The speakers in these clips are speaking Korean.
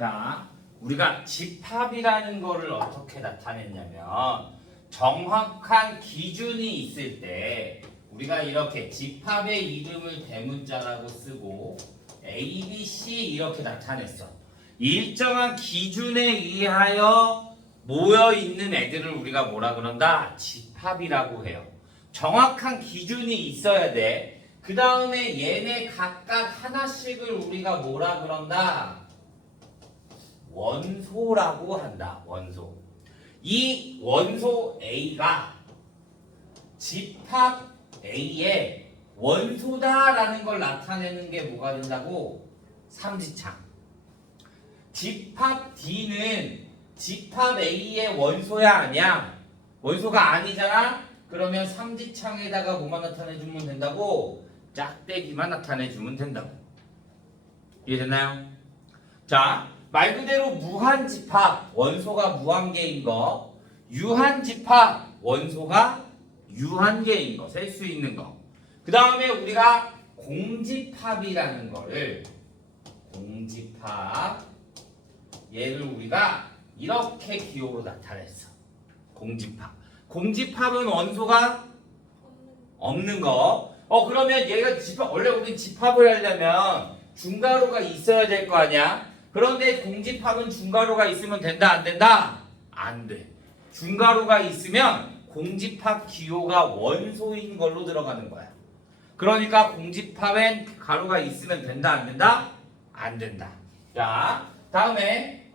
자, 우리가 집합이라는 거를 어떻게 나타냈냐면 정확한 기준이 있을 때 우리가 이렇게 집합의 이름을 대문자라고 쓰고 A, B, C 이렇게 나타냈어. 일정한 기준에 의하여 모여 있는 애들을 우리가 뭐라 그런다? 집합이라고 해요. 정확한 기준이 있어야 돼. 그 다음에 얘네 각각 하나씩을 우리가 뭐라 그런다? 원소라고 한다. 원소. 이 원소 A가 집합 A의 원소다라는 걸 나타내는 게 뭐가 된다고? 삼지창. 집합 D는 집합 A의 원소야 아니야? 원소가 아니잖아? 그러면 삼지창에다가 뭐만 나타내주면 된다고? 짝대기만 나타내주면 된다고. 이해됐나요? 자, 말 그대로 무한집합, 원소가 무한개인 거, 유한집합, 원소가 유한개인 거, 셀 수 있는 거. 그 다음에 우리가 공집합이라는 거를, 공집합, 얘를 우리가 이렇게 기호로 나타냈어. 공집합. 공집합은 원소가 없는 거. 그러면 얘가 집합, 원래 우리 집합을 하려면 중괄호가 있어야 될 거 아니야? 그런데 공집합은 중괄호가 있으면 된다, 안 된다? 안 돼. 중괄호가 있으면 공집합 기호가 원소인 걸로 들어가는 거야. 그러니까 공집합엔 가로가 있으면 된다, 안 된다? 안 된다. 자, 다음에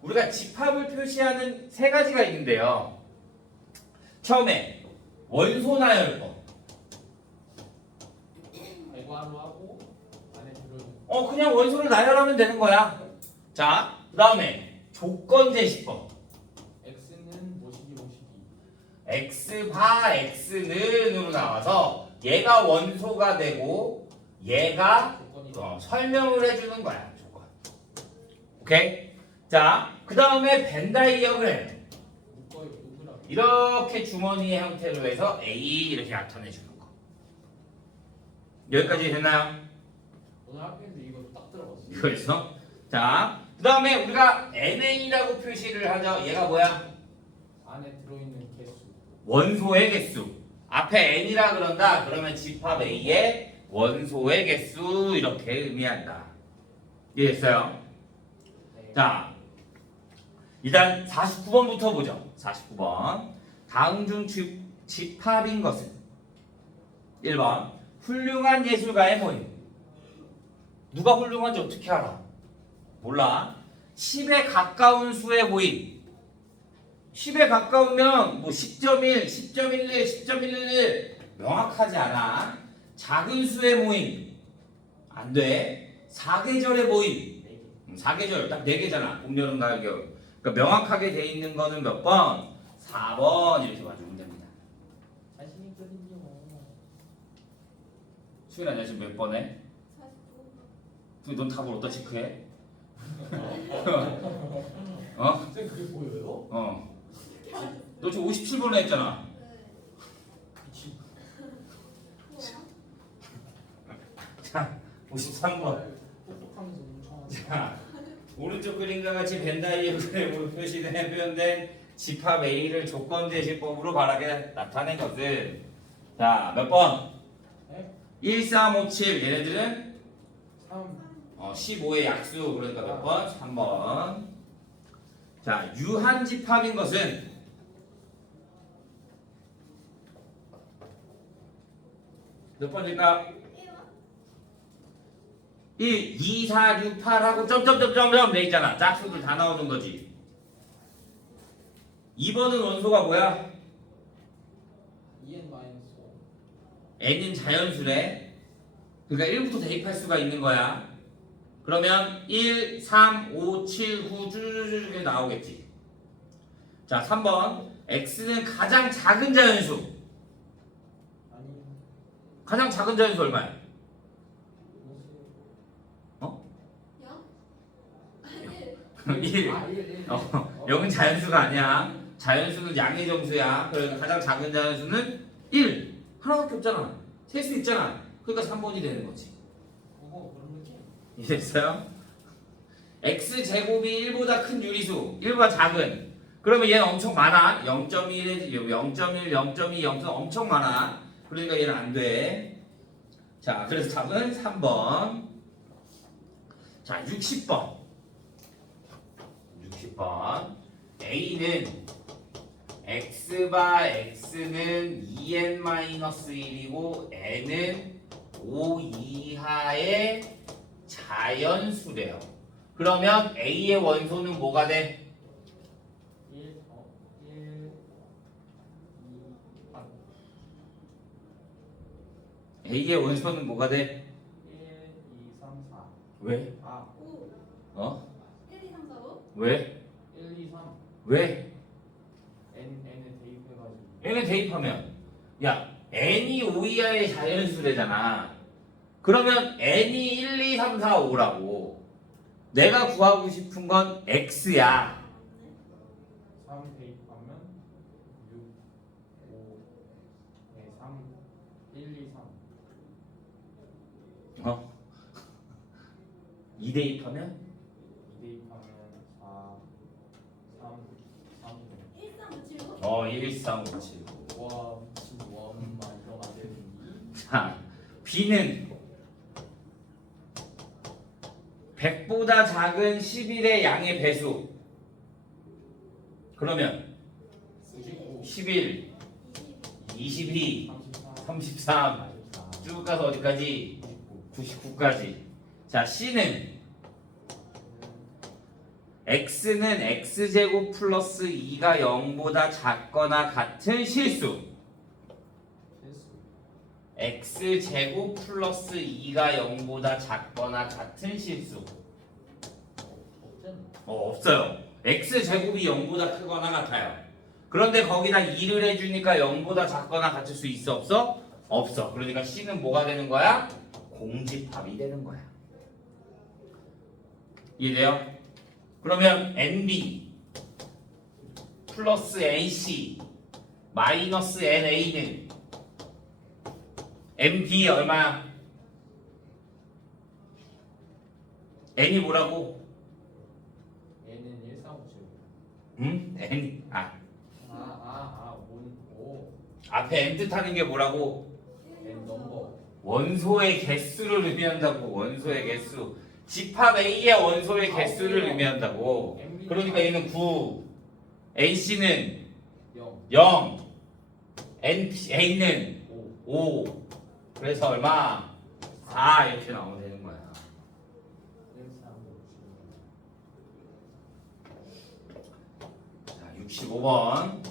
우리가 집합을 표시하는 세 가지가 있는데요. 처음에 원소 나열법. 그냥 원소를 나열하면 되는 거야. 자, 그 다음에 조건 제시법. x는 모시기. x바 x는으로 나와서 얘가 원소가 되고 얘가 설명을 해주는 거야. 조건. 오케이? 자, 그 다음에 벤 다이어그램. 이렇게 주머니의 형태로 해서 A 이렇게 나타내주는 거. 여기까지 됐나요? 오늘 학교에서 이거 딱 들어봤어. 이거 있어? 자, 그 다음에 우리가 NA라고 표시를 하죠. 얘가 뭐야? 안에 들어있는 개수. 원소의 개수. 앞에 N이라 그런다. 그러면 집합 A의 원소의 개수 이렇게 의미한다. 이해됐어요? 네. 자, 일단 49번부터 보죠. 49번. 다음 중 집합인 것은 1번 훌륭한 예술가의 모임. 누가 훌륭한지 어떻게 알아? 몰라. 10에 가까운 수의 모임. 10에 가까우면 뭐 10.1, 10.11, 10.11 명확하지 않아. 작은 수의 모임. 안 돼. 사계절의 모임. 4계절 딱 4개잖아. 봄, 여름, 가을, 겨울. 그러니까 명확하게 돼 있는 거는 몇 번? 4번 이렇게 봐주면 됩니다. 자신 있거든요. 수인아, 너 지금 몇 번에? 49번. 넌 답을 어디다 체크해? 쌤 그게 보여요? 너 지금 57번에 했잖아. 미친. 자, 53번. 똑똑하면서 멍청하네. 자, 오른쪽 그림과 같이 벤 다이어그램으로 표시된 표현된 집합 A를 조건 제시법으로 바라게 나타낸 것은 자, 몇 번? 네? 1, 3, 5, 7 얘네들은 3. 15의 약수. 그러니까 몇 번? 3번. 자, 유한 집합인 것은 몇 번일까? 1, 2, 4, 6, 8하고 점점점점점 돼 있잖아. 짝수들 다 나오는 거지. 2번은 원소가 뭐야? 2n 마이너스 1. n은 자연수래. 그러니까 1부터 대입할 수가 있는 거야. 그러면 1, 3, 5, 7, 9 쭈쭈쭈쭈 나오겠지. 자, 3번. x는 가장 작은 자연수. 아니. 가장 작은 자연수 얼마야? 영? 아니. 1. 1. 0은 자연수가 아니야. 자연수는 양의 정수야. 그래서 가장 작은 자연수는 1. 하나밖에 없잖아. 셀 수 있잖아. 그러니까 3번이 되는 거지. 그런 느낌. 이해했어요? x제곱이 1보다 큰 유리수 1보다 작은 그러면 얘는 엄청 많아 0.1, 0.1, 0.2, 0.2 엄청 많아 그러니까 얘는 안돼 자 그래서 답은 3번 자 60번 A는 x바 x는 2n-1이고 n은 5 이하의 자연수래요. 그러면 A의 원소는 뭐가 돼? 1, 2, 3. A의 원소는 뭐가 돼? 1, 2, 3, 4. 왜? 아, 5 어? 1, 2, 3, 4, 5 왜? 1, 2, 3. 왜? N에 대입해가지고. n을 대입하면 야 n이 5 이하의 자연수래잖아. 그러면 n이 1, 2, 3, 4, 5라고 내가 구하고 싶은 건 x야. 3 대입하면 6, 5, 네, 3, 1, 2, 3. 어? 2 대입하면 2 대입하면 4, 3, 3. 1, 3, 5, 7, 5 1, 3, 5, 7. 와, 미친 원만 이러면 안 되는데. 자, b는 100보다 작은 11의 양의 배수. 그러면 99, 11, 22, 33, 33 쭉 가서 어디까지? 99까지. 자, c는 x는 x제곱 플러스 2가 0보다 작거나 같은 실수. x제곱 플러스 2가 0보다 작거나 같은 실수. 없어요. x제곱이 0보다 크거나 같아요. 그런데 거기다 2를 해주니까 0보다 작거나 같을 수 있어 없어? 없어. 그러니까 c는 뭐가 되는 거야? 공집합이 되는 거야. 이해돼요? 그러면 nb 플러스 nc 마이너스 na는 nb 얼마야? n이 뭐라고? N은 1, 4, 5, 7. 응? n 오. 앞에 n 뜻하는 게 뭐라고? N 넘버. 원소의 개수를 의미한다고. 원소의 개수. 집합 A의 원소의 개수를 의미한다고. 그러니까 얘는 9, NC는 0, 0, A는 5. 5. 그래서 얼마? 4 이렇게 나오면 되는 거야. 1, 4, 5, 7. 자, 65번.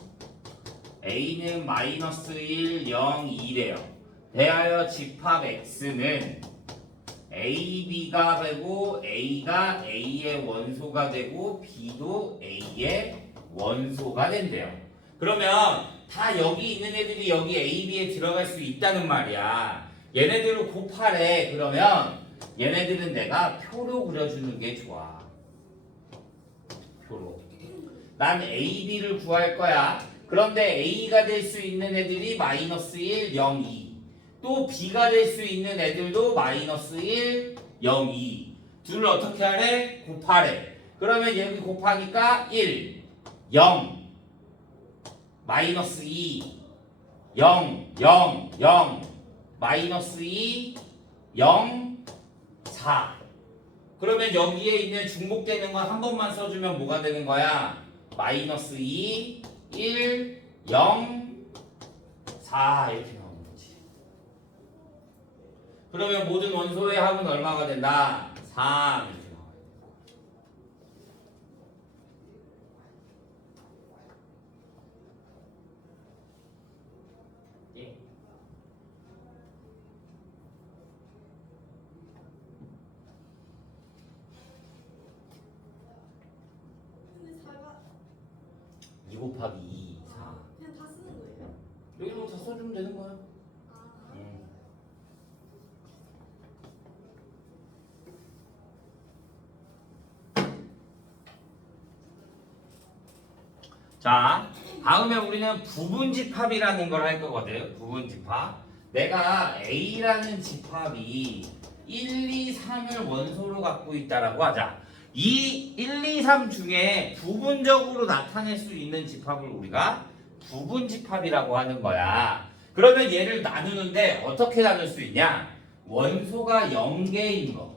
A는 마이너스 1, 0, 2래요. 대하여 집합 X는 AB가 되고 A가 A의 원소가 되고 B도 A의 원소가 된대요. 그러면 다 여기 있는 애들이 여기 A, B에 들어갈 수 있다는 말이야. 얘네들을 곱하래. 그러면 얘네들은 내가 표로 그려주는 게 좋아. 표로. 난 A, B를 구할 거야. 그런데 A가 될 수 있는 애들이 마이너스 1, 0, 2. 또 B가 될 수 있는 애들도 마이너스 1, 0, 2. 둘을 어떻게 하래? 곱하래. 그러면 여기 곱하니까 1, 0, 마이너스 2, 0, 0, 0, 마이너스 2, 0, 4. 그러면 여기에 있는 중복되는 건 한 번만 써주면 뭐가 되는 거야? 마이너스 2, 1, 0, 4 이렇게 나오는 거지. 그러면 모든 원소의 합은 얼마가 된다? 3 이렇게 나와요. 예. 근데 4가 2 곱하기 2, 4. 그냥 다 쓰는 거예요? 여기로 다 써주면 되는 거야. 아 자, 다음에 우리는 부분집합이라는 걸 할 거거든. 부분집합. 내가 A라는 집합이 1, 2, 3을 원소로 갖고 있다라고 하자. 이 1, 2, 3 중에 부분적으로 나타낼 수 있는 집합을 우리가 부분집합이라고 하는 거야. 그러면 얘를 나누는데 어떻게 나눌 수 있냐? 원소가 0개인 거,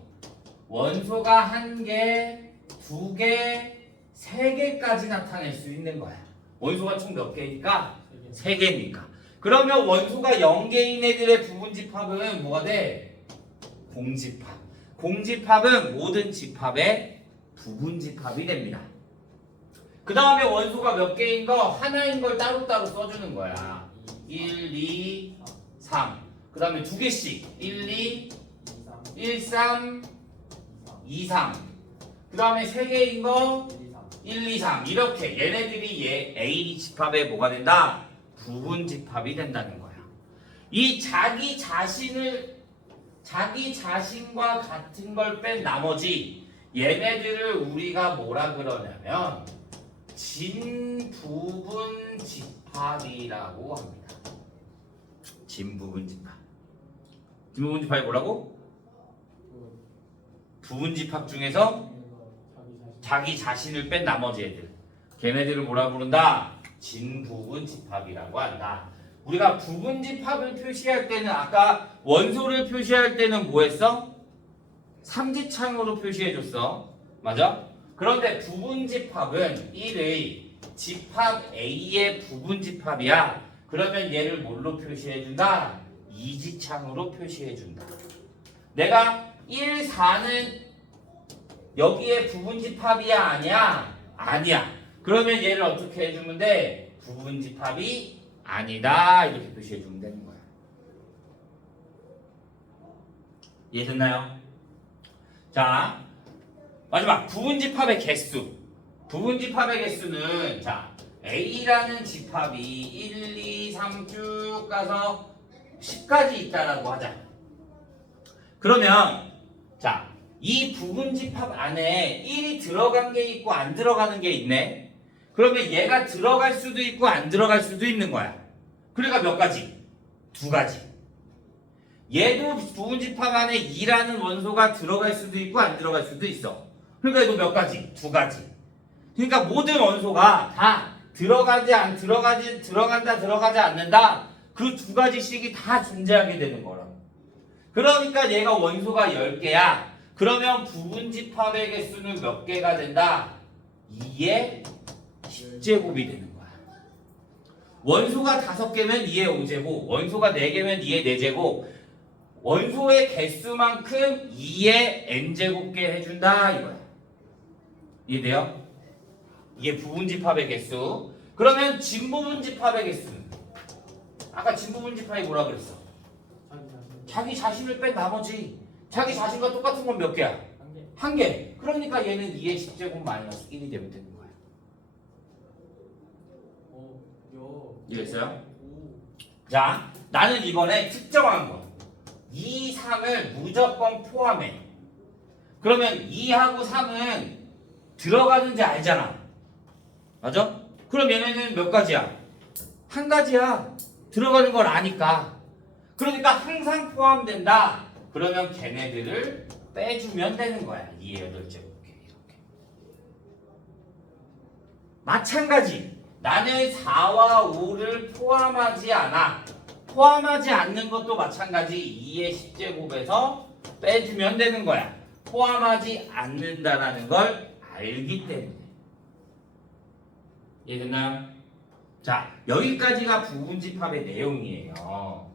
원소가 1개, 2개, 3개까지 나타낼 수 있는 거야. 원소가 총 몇 개니까? 3개니까. 그러면 원소가 0개인 애들의 부분집합은 뭐가 돼? 공집합. 공집합은 모든 집합의 부분집합이 됩니다. 그 다음에 원소가 몇 개인 거 하나인 걸 따로따로 써주는 거야. 1, 2, 3. 그 다음에 2개씩 1, 2, 1, 3, 2, 3. 그 다음에 3개인 거 1, 2, 3. 이렇게 얘네들이 A 집합에 뭐가 된다? 부분집합이 된다는 거야. 이 자기 자신과 같은 걸 뺀 나머지 얘네들을 우리가 뭐라 그러냐면 진부분집합이라고 합니다. 진부분집합. 진부분집합이 뭐라고? 부분집합 중에서 자기 자신을 뺀 나머지 애들. 걔네들을 뭐라 부른다? 진부분집합이라고 한다. 우리가 부분집합을 표시할 때는 아까 원소를 표시할 때는 뭐 했어? 삼지창으로 표시해줬어. 맞아? 그런데 부분집합은 1의 집합 A의 부분집합이야. 그러면 얘를 뭘로 표시해준다? 이지창으로 표시해준다. 내가 1, 4는 여기에 부분집합이야? 아니야? 아니야. 그러면 얘를 어떻게 해주면 돼? 부분집합이 아니다. 이렇게 표시해주면 되는 거야. 이해됐나요? 자, 마지막 부분집합의 개수. 부분집합의 개수는 자 A라는 집합이 1, 2, 3 쭉 가서 10까지 있다라고 하자. 그러면 자, 이 부분집합 안에 1이 들어간 게 있고 안 들어가는 게 있네. 그러면 얘가 들어갈 수도 있고 안 들어갈 수도 있는 거야. 그러니까 몇 가지? 2가지. 얘도 부분집합 안에 2라는 원소가 들어갈 수도 있고 안 들어갈 수도 있어. 그러니까 이거 몇 가지? 2가지. 그러니까 모든 원소가 다 들어간다, 들어가지 않는다. 그 2가지씩이 다 존재하게 되는 거라고. 그러니까 얘가 원소가 10개야. 그러면 부분집합의 개수는 몇 개가 된다? 2의 10제곱이 되는 거야. 원소가 5개면 2의 5제곱, 원소가 4개면 2의 4제곱, 원소의 개수만큼 2의 n제곱개 해준다 이거야. 이해돼요? 이게 부분집합의 개수. 그러면 진부분집합의 개수는? 아까 진부분집합이 뭐라 그랬어? 자기 자신을 뺀 나머지 자기 자신과 똑같은 건 몇 개야? 1개. 그러니까 얘는 2의 10제곱 마이너스 1이 되면 되는 거야. 이해됐어요? 자, 나는 이번에 특정한 거 2, 3을 무조건 포함해. 그러면 2하고 3은 들어가는지 알잖아. 맞아? 그럼 얘네는 몇 가지야? 1가지야. 들어가는 걸 아니까. 그러니까 항상 포함된다. 그러면 걔네들을 빼주면 되는 거야. 2의 8제곱개 이렇게. 마찬가지. 나는 4와 5를 포함하지 않아. 포함하지 않는 것도 마찬가지. 2의 10제곱에서 빼주면 되는 거야. 포함하지 않는다라는 걸 알기 때문에. 이해됐나요? 자, 여기까지가 부분집합의 내용이에요.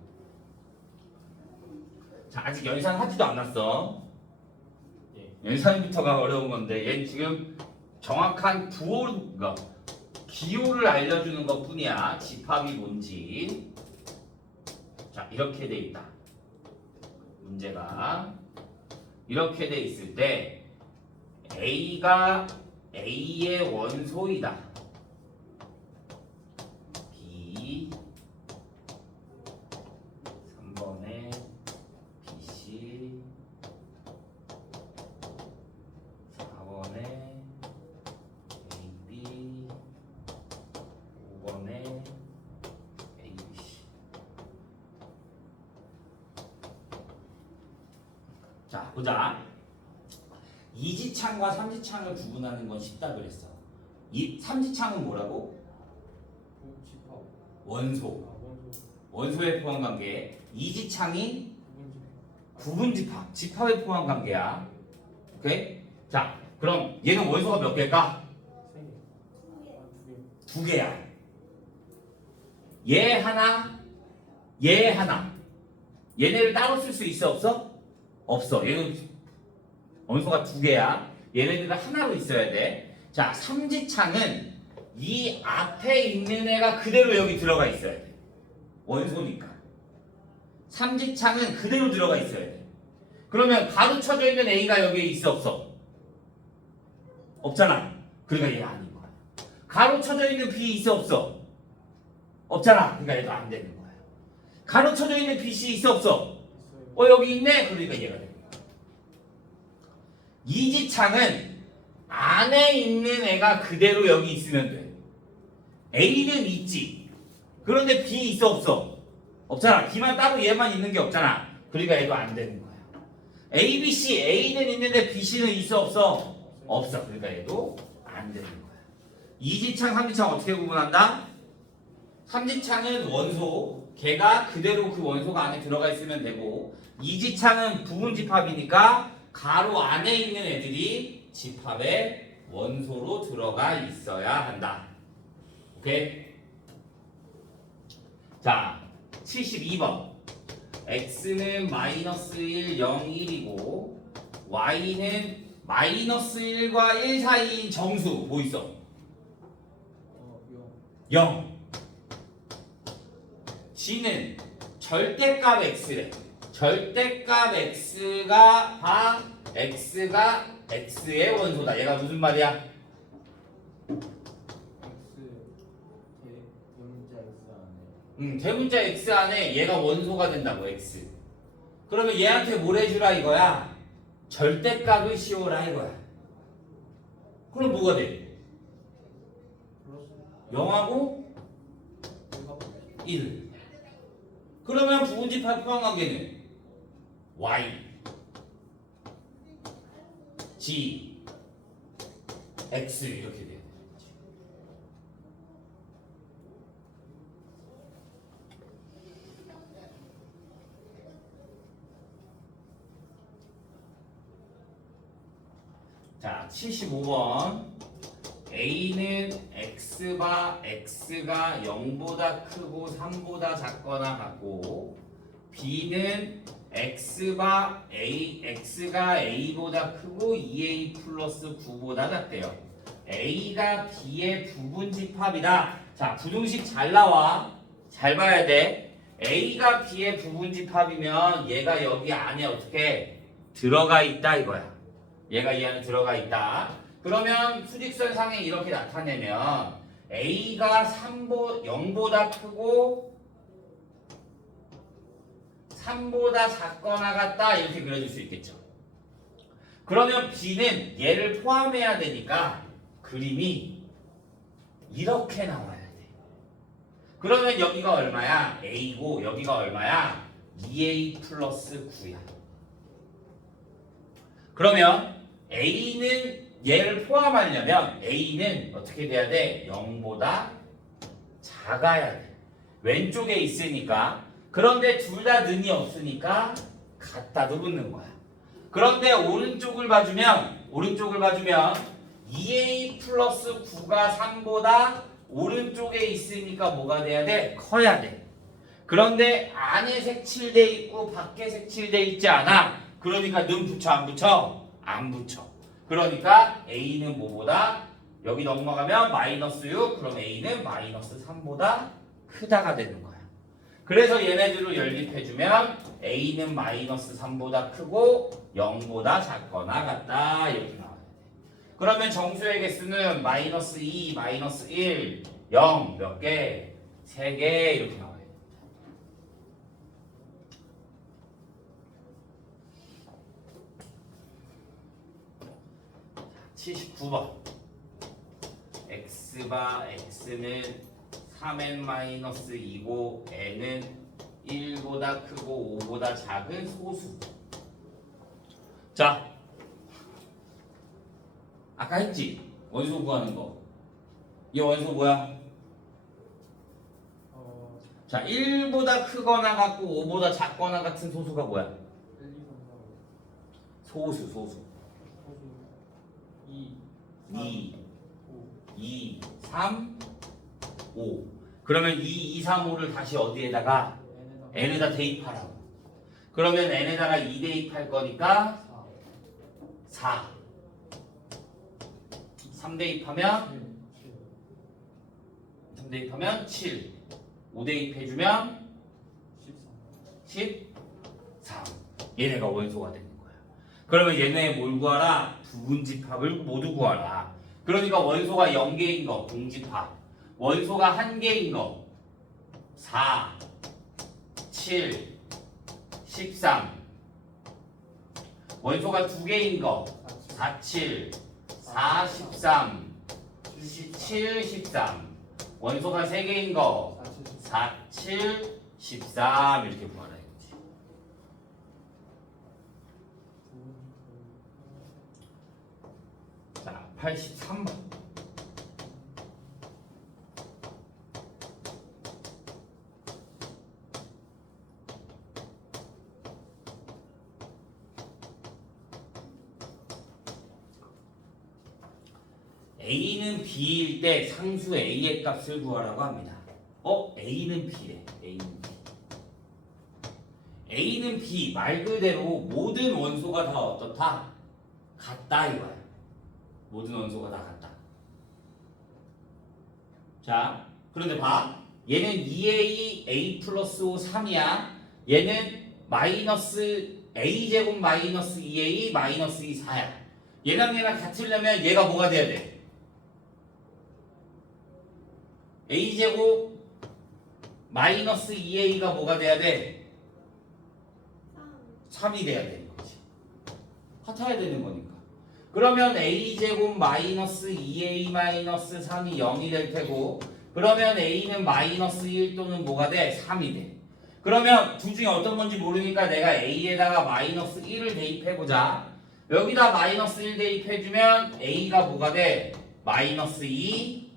자, 아직 연산하지도 않았어. 연산부터가 어려운 건데 얘 지금 정확한 부호가 기호를 알려주는 것 뿐이야. 집합이 뭔지. 자, 이렇게 돼 있다. 문제가 이렇게 돼 있을 때 A가 A의 원소이다. B 3번에 BC 4번에 AB 5번에 ABC. 자, 보자. 이지창과 삼지창을 구분하는 건 쉽다 그랬어. 이 삼지창은 뭐라고? 집합. 원소. 원소. 원소에 포함 관계. 이지창이 부분 집합. 부분 집합. 집합에 포함 관계야. 오케이? 자, 그럼 얘는 원소가 몇 개일까? 세 개. 두 개. 두 개. 두 개야. 얘 하나, 얘 하나. 얘네를 따로 쓸 수 있어 없어? 없어. 얘는 원소가 두 개야. 얘네들은 하나로 있어야 돼. 자, 삼지창은 이 앞에 있는 애가 그대로 여기 들어가 있어야 돼. 원소니까. 삼지창은 그대로 들어가 있어야 돼. 그러면 가로쳐져 있는 A가 여기에 있어 없어? 없잖아. 그러니까 얘가 아닌 거야. 가로쳐져 있는 B 있어 없어? 없잖아. 그러니까 얘도 안 되는 거야. 가로쳐져 있는 BC 있어 없어? 있어요. 여기 있네. 그러니까 얘가 되는 거야. 이지창은 안에 있는 애가 그대로 여기 있으면 돼. A는 있지. 그런데 B 있어 없어? 없잖아. B만 따로 얘만 있는 게 없잖아. 그러니까 얘도 안 되는 거야. A, B, C, A는 있는데 B, C는 있어 없어? 없어. 그러니까 얘도 안 되는 거야. 이지창, 삼지창 어떻게 구분한다? 삼지창은 원소, 걔가 그대로 그 원소가 안에 들어가 있으면 되고, 이지창은 부분 집합이니까 가로 안에 있는 애들이 집합의 원소로 들어가 있어야 한다. 오케이? 자, 72번. x는 마이너스 1, 0, 1이고 y는 마이너스 1과 1 사이인 정수 뭐 있어? 0. g는 절대값 x래. 절대값 x가 다 x가 x의 원소다. 얘가 무슨 말이야? 대문자 x 안에. 대문자 x 안에 얘가 원소가 된다고 x. 그러면 얘한테 뭘 해주라 이거야? 절대값을 씌워라 이거야. 그럼 뭐가 돼? 플러스 0하고 1. 그러면 부분집합 포함 관계는 y, g, x 이렇게 돼요. 자, 75번. A는 x가 0보다 크고 3보다 작거나 같고 B는 x가 a보다 크고 2a 플러스 9보다 작대요. A가 B의 부분집합이다. 자, 부등식 잘 나와. 잘 봐야 돼. A가 B의 부분집합이면 얘가 여기 안에 어떻게 들어가 있다 이거야. 얘가 이 안에 들어가 있다. 그러면 수직선상에 이렇게 나타내면 A가 0보다 크고 3보다 작거나 같다 이렇게 그려줄 수 있겠죠. 그러면 B는 얘를 포함해야 되니까 그림이 이렇게 나와야 돼. 그러면 여기가 얼마야? A고 여기가 얼마야? 2A 플러스 9야. 그러면 A는 얘를 포함하려면 A는 어떻게 돼야 돼? 0보다 작아야 돼. 왼쪽에 있으니까. 그런데 둘 다 는이 없으니까 같다도 붙는 거야. 그런데 오른쪽을 봐주면 2A 플러스 9가 3보다 오른쪽에 있으니까 뭐가 돼야 돼? 커야 돼. 그런데 안에 색칠돼 있고 밖에 색칠돼 있지 않아. 그러니까 는 붙여 안 붙여? 안 붙여. 그러니까 A는 뭐보다 여기 넘어가면 마이너스 6 그럼 A는 마이너스 3보다 크다가 되는 거야. 그래서 얘네들을 연립해주면 A는 마이너스 3보다 크고 0보다 작거나 같다 이렇게 나와야 돼. 그러면 정수의 개수는 마이너스 2, 마이너스 1, 0 몇 개? 3개 이렇게 나와야 돼. 79번. x는 3n-2고 n은 1보다 크고 5보다 작은 소수. 자, 아까 했지? 원소 구하는 거. 이 원소 뭐야? 자, 1보다 크거나 같고 5보다 작거나 같은 소수가 뭐야? 1, 2, 3, 4, 5, 소수. 소수 2, 2, 5, 2, 3, 5. 그러면 2, 2, 3, 5를 다시 어디에다가? n에다 대입하라고. 그러면 n에다가 2 대입할 거니까 4. 3 대입하면 3 대입하면 7. 5 대입해주면 13. 얘네가 원소가 되는 거야. 그러면 얘네 뭘 구하라? 부분집합을 모두 구하라. 그러니까 원소가 0개인 거 공집합. 원소가 1개인 거 4, 7, 13. 원소가 2개인 거 4, 7, 4, 13, 17, 13. 원소가 3개인 거 4, 7, 13 이렇게 구하라 이거지. 자, 83번. A는 B일 때 상수 A의 값을 구하라고 합니다. A는 B래. A는 B. A는 B 말 그대로 모든 원소가 다 어떻다? 같다 이거야. 모든 원소가 다 같다. 자, 그런데 봐. 얘는 2A, A 플러스 5, 3이야. 얘는 마이너스 A제곱 마이너스 2A 마이너스 2, 4야. 얘랑 얘랑 같으려면 얘가 뭐가 돼야 돼? A제곱 마이너스 2A가 뭐가 돼야 돼? 3이 돼야 되는 거지. 같아야 되는 거니까. 그러면 A제곱 마이너스 2A 마이너스 3이 0이 될 테고, 그러면 A는 마이너스 1 또는 뭐가 돼? 3이 돼. 그러면 둘 중에 어떤 건지 모르니까 내가 A에다가 마이너스 1을 대입해보자. 여기다 마이너스 1 대입해주면 A가 뭐가 돼? 마이너스 2,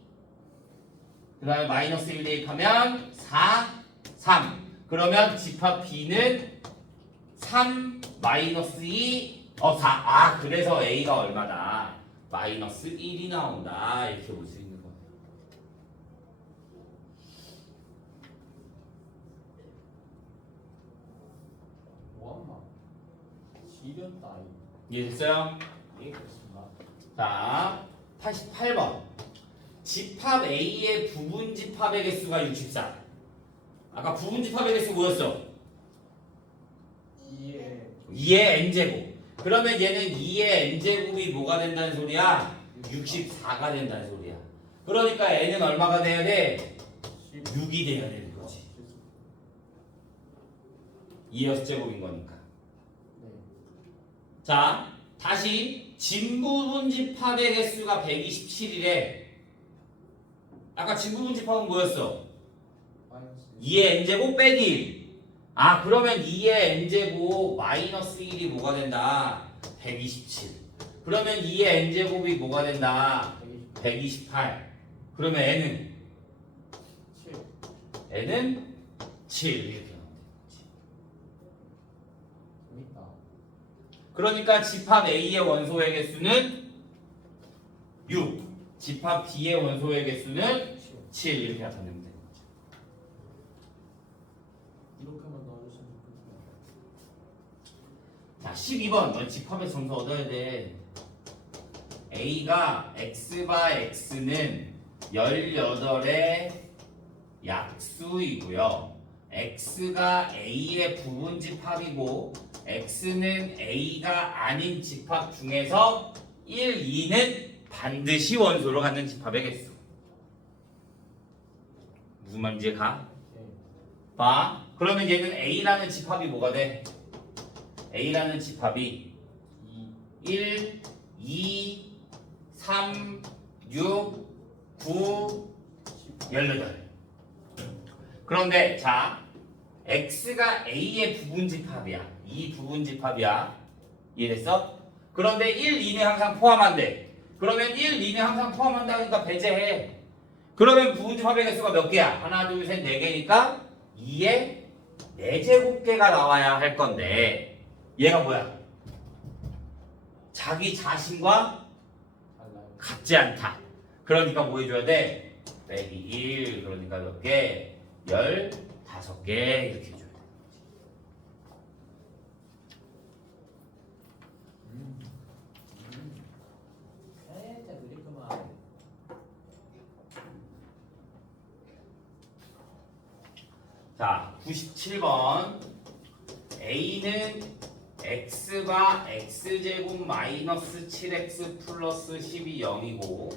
그 다음에 마이너스 1 대입하면 4, 3. 그러면 집합 B는 3, 마이너스 2, 4. 그래서 A가 얼마다? 마이너스 1이 나온다. 이렇게 볼 수 있는 거예요. 뭐하나? 지렸다 이해됐어요? 이해됐습니다. 자, 88번. 집합 A의 부분 집합의 개수가 64. 아까 부분 집합의 개수 뭐였어? 2의 n제곱. 그러면 얘는 2의 n제곱이 뭐가 된다는 소리야? 64가 된다는 소리야. 그러니까 n은 얼마가 돼야 돼? 6이 돼야 되는 거지. 2의 제곱인 거니까. 자, 다시 진부분 집합의 개수가 127이래. 아까 진부분 집합은 뭐였어? 2의 n제곱 빼기 1. 그러면 2의 n제곱 마이너스 1이 뭐가 된다? 127. 그러면 2의 n제곱이 뭐가 된다? 128. 그러면 n은? 7. n은 7 이렇게 나오면 되지. 재밌다. 그러니까 집합 A의 원소의 개수는 6. 집합 B의 원소의 개수는 7 이렇게 나타내면 되는 거죠. 이렇게만 넣어주시면 좋겠어요. 자, 12번. 넌 집합의 점수 얻어야 돼. A가 X바 X는 18의 약수이고요. X가 A의 부분 집합이고 X는 A가 아닌 집합 중에서 1, 2는 반드시 원소로 갖는 집합의 개수. 무슨 말인지 가? 봐. 그러면 얘는 A라는 집합이 뭐가 돼? A라는 집합이 1, 2, 3, 6, 9, 18. 그런데 자, X가 A의 부분 집합이야. 이 부분 집합이야. 이해됐어? 그런데 1, 2는 항상 포함한대. 그러면 1, 2는 항상 포함한다니까 배제해. 그러면 부분집합의 개수가 몇 개야? 하나, 둘, 셋, 네 개니까 2의 4제곱개가 나와야 할 건데 얘가 뭐야? 자기 자신과 달라요. 같지 않다. 그러니까 뭐 해줘야 돼? 빼기 1, 그러니까 몇 개? 15개 이렇게 해줘야 돼. 살짝 느리구만. 자, 97번. A는 x가 x제곱 마이너스 7x 플러스 12 0이고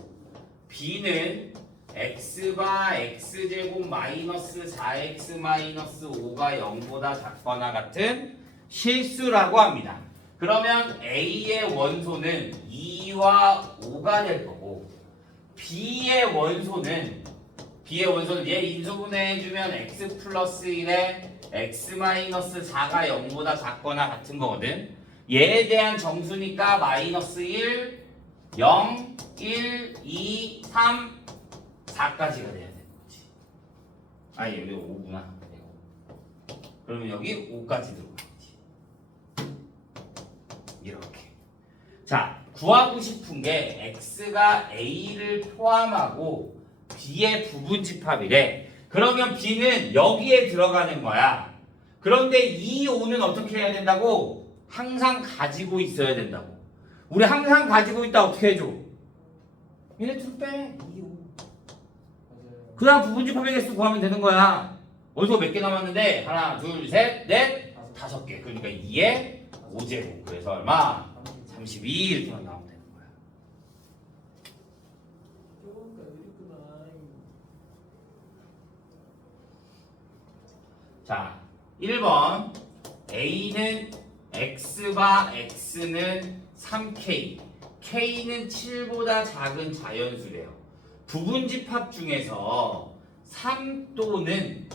B는 x가 x제곱 마이너스 4x 마이너스 5가 0보다 작거나 같은 실수라고 합니다. 그러면 A의 원소는 2와 5가 될 거고 B의 원소는 얘 인수분해해주면 x 플러스 1에 x 마이너스 4가 0보다 작거나 같은 거거든. 얘에 대한 정수니까 마이너스 1, 0, 1, 2, 3, 4까지가 돼야 되는 거지. 아니 여기 5구나. 그러면 여기 5까지 들어가야지. 이렇게. 자, 구하고 싶은 게 x가 a를 포함하고 b의 부분집합이래. 그러면 b는 여기에 들어가는 거야. 그런데 이 5는 어떻게 해야 된다고? 항상 가지고 있어야 된다고. 우리 항상 가지고 있다 어떻게 해줘? 얘네 둘 빼. 2, 5. 맞아요. 그 다음 부분집합의 개수 구하면 되는 거야. 원소가 몇 개 남았는데 하나, 둘, 셋, 넷, 5개. 그러니까 2에 5제곱. 그래서 얼마? 32 이렇게만 나오면 되는 거야. 조금 느리구나. 자, 1번 A는 x바 x는 3k, k는 7보다 작은 자연수래요. 부분집합 중에서 3 또는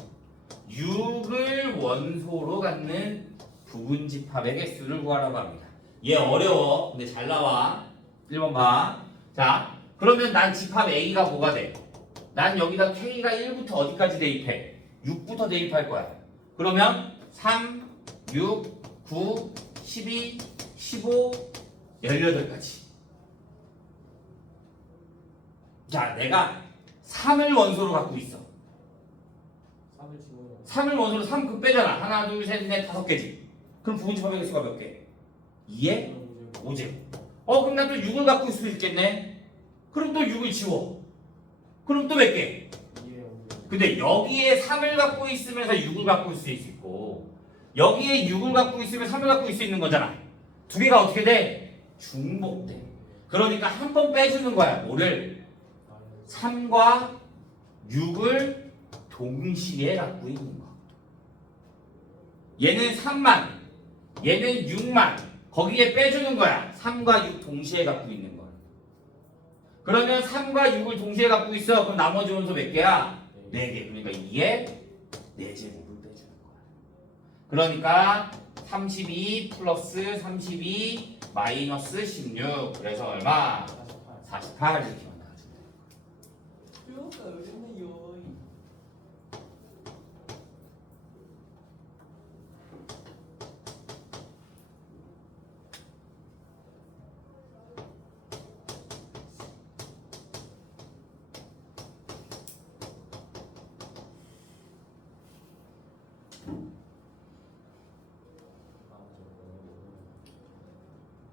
6을 원소로 갖는 부분집합의 개수를 구하라고 합니다. 얘 어려워. 근데 잘 나와. 1번 봐. 자, 그러면 난 집합 A가 뭐가 돼? 난 여기다 k가 1부터 어디까지 대입해? 6부터 대입할 거야. 그러면 3, 6, 9, 12, 15, 18까지. 자, 내가 3을 원소로 갖고 있어. 3을 집어넣어. 3을 원소로 3그 빼잖아. 하나, 둘, 셋, 넷, 5개지. 그럼 부분집합의 개수가 몇 개? 2에 5제곱. 그럼 난 또 6을 갖고 있을 수 있겠네. 그럼 또 6을 지워. 그럼 또 몇 개? 2에 5. 근데 여기에 3을 갖고 있으면서 6을 갖고 있을 수 있고 여기에 6을 갖고 있으면 3을 갖고 있을 수 있는 거잖아. 두 개가 어떻게 돼? 중복돼. 그러니까 한 번 빼주는 거야. 뭐를? 3과 6을 동시에 갖고 있는 거. 얘는 3만, 얘는 6만. 거기에 빼주는 거야. 3과 6 동시에 갖고 있는 거. 그러면 3과 6을 동시에 갖고 있어. 그럼 나머지 원소 몇 개야? 4개. 그러니까 2에 4제곱을 빼주는 거야. 그러니까 32 플러스 32 마이너스 16. 그래서 얼마? 48 이렇게 만나가지고. 뼈가 어렵네요.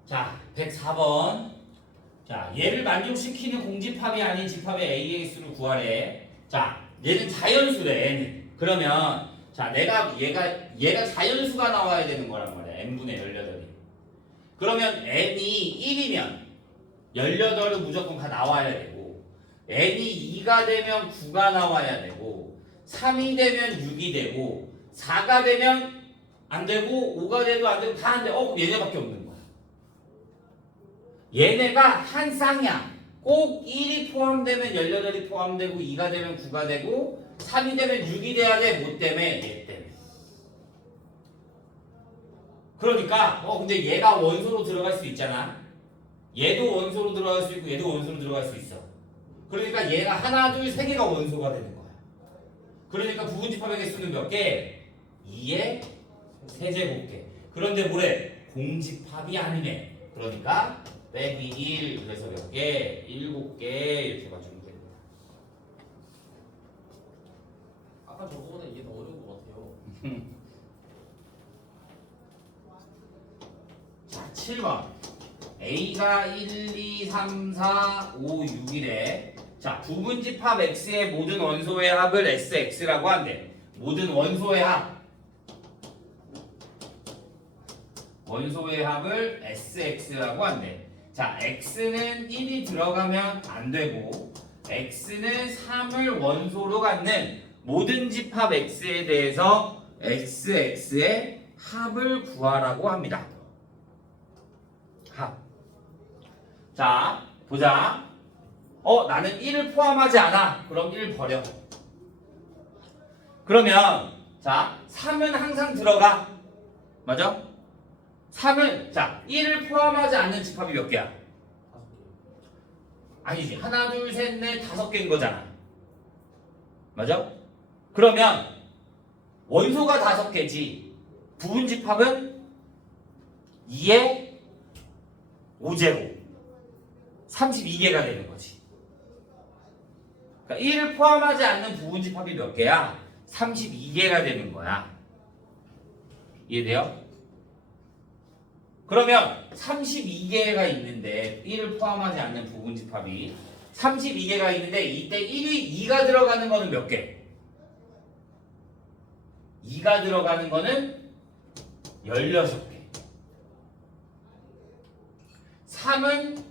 자, 104번. 자, 얘를 만족시키는 공집합이 아닌 집합의 A의 개수를 구하래. 자, 얘는 자연수래, N은. 그러면, 자, 얘가 자연수가 나와야 되는 거란 말이야. N분의 18이. 그러면 N이 1이면 18은 무조건 다 나와야 되고, N이 2가 되면 9가 나와야 되고, 3이 되면 6이 되고, 4가 되면 안 되고, 5가 돼도 안 되고, 다 안 돼. 그럼 얘네밖에 없는 거야. 얘네가 한 쌍이야. 꼭 1이 포함되면 18이 포함되고 2가 되면 9가 되고 3이 되면 6이 돼야 돼. 뭐 때문에? 얘 때문에. 그러니까 근데 얘가 원소로 들어갈 수 있잖아. 얘도 원소로 들어갈 수 있고 얘도 원소로 들어갈 수 있어. 그러니까 얘가 하나, 둘, 세 개가 원소가 되는 거야. 그러니까 부분집합의 개수는 몇 개? 2의 세제곱개. 그런데 뭐래? 공집합이 아니네. 그러니까 빼기 1, 그래서 몇 개? 7개 이렇게 봐주면 됩니다. 아까 저거보다 이게 더 어려운 것 같아요. 자, 7번. A가 1, 2, 3, 4, 5, 6이래. 자, 부분집합 X의 모든 원소의 합을 SX라고 한대. 모든 원소의 합. 원소의 합을 SX라고 한대. 자, X는 1이 들어가면 안 되고 X는 3을 원소로 갖는 모든 집합 X에 대해서 XX의 합을 구하라고 합니다. 합. 자, 보자. 나는 1을 포함하지 않아. 그럼 1 버려. 그러면 자, 3은 항상 들어가. 맞아? 3은 자, 1을 포함하지 않는 집합이 몇 개야? 5개. 아니지. 하나, 둘, 셋, 넷, 5개인 거잖아. 맞아? 그러면 원소가 5개지. 부분집합은 2의 5제곱. 32개가 되는 거지. 그러니까 1을 포함하지 않는 부분집합이 몇 개야? 32개가 되는 거야. 이해돼요? 그러면 32개가 있는데 1을 포함하지 않는 부분집합이 32개가 있는데 이때 2가 들어가는 거는 몇 개? 2가 들어가는 거는 16개. 3은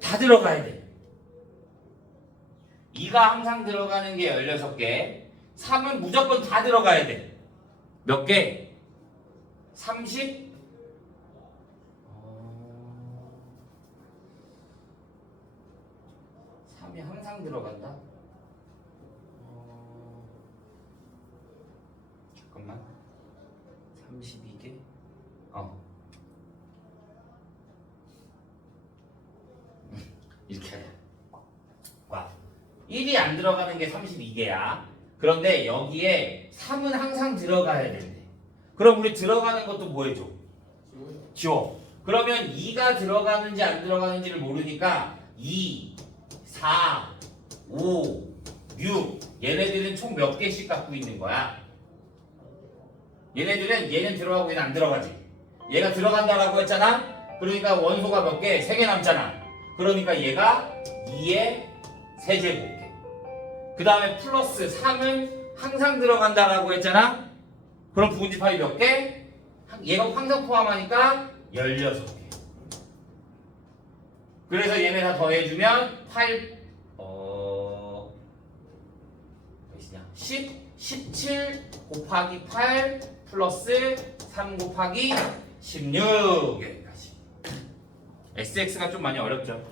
다 들어가야 돼. 2가 항상 들어가는 게 16개. 3은 무조건 다 들어가야 돼. 몇 개? 30? 3이 항상 들어간다? 잠깐만. 32개? 이렇게 하자. 와. 1이 안 들어가는 게 32개야. 그런데 여기에 3은 항상 들어가야 된대. 그럼 우리 들어가는 것도 뭐 해줘? 지워요. 지워. 그러면 2가 들어가는지 안 들어가는지를 모르니까 2, 4, 5, 6 얘네들은 총 몇 개씩 갖고 있는 거야? 얘는 들어가고 얘는 안 들어가지. 얘가 들어간다라고 했잖아? 그러니까 원소가 몇 개? 3개 남잖아. 그러니까 얘가 2의 세제곱개. 그 다음에 플러스 3은 항상 들어간다라고 했잖아? 그럼 부분집합이 몇 개? 얘가 항상 포함하니까 16개. 그래서 얘네 다 더해주면 8, 몇이냐? 10, 17 곱하기 8 플러스 3 곱하기 16 여기까지. SX가 좀 많이 어렵죠?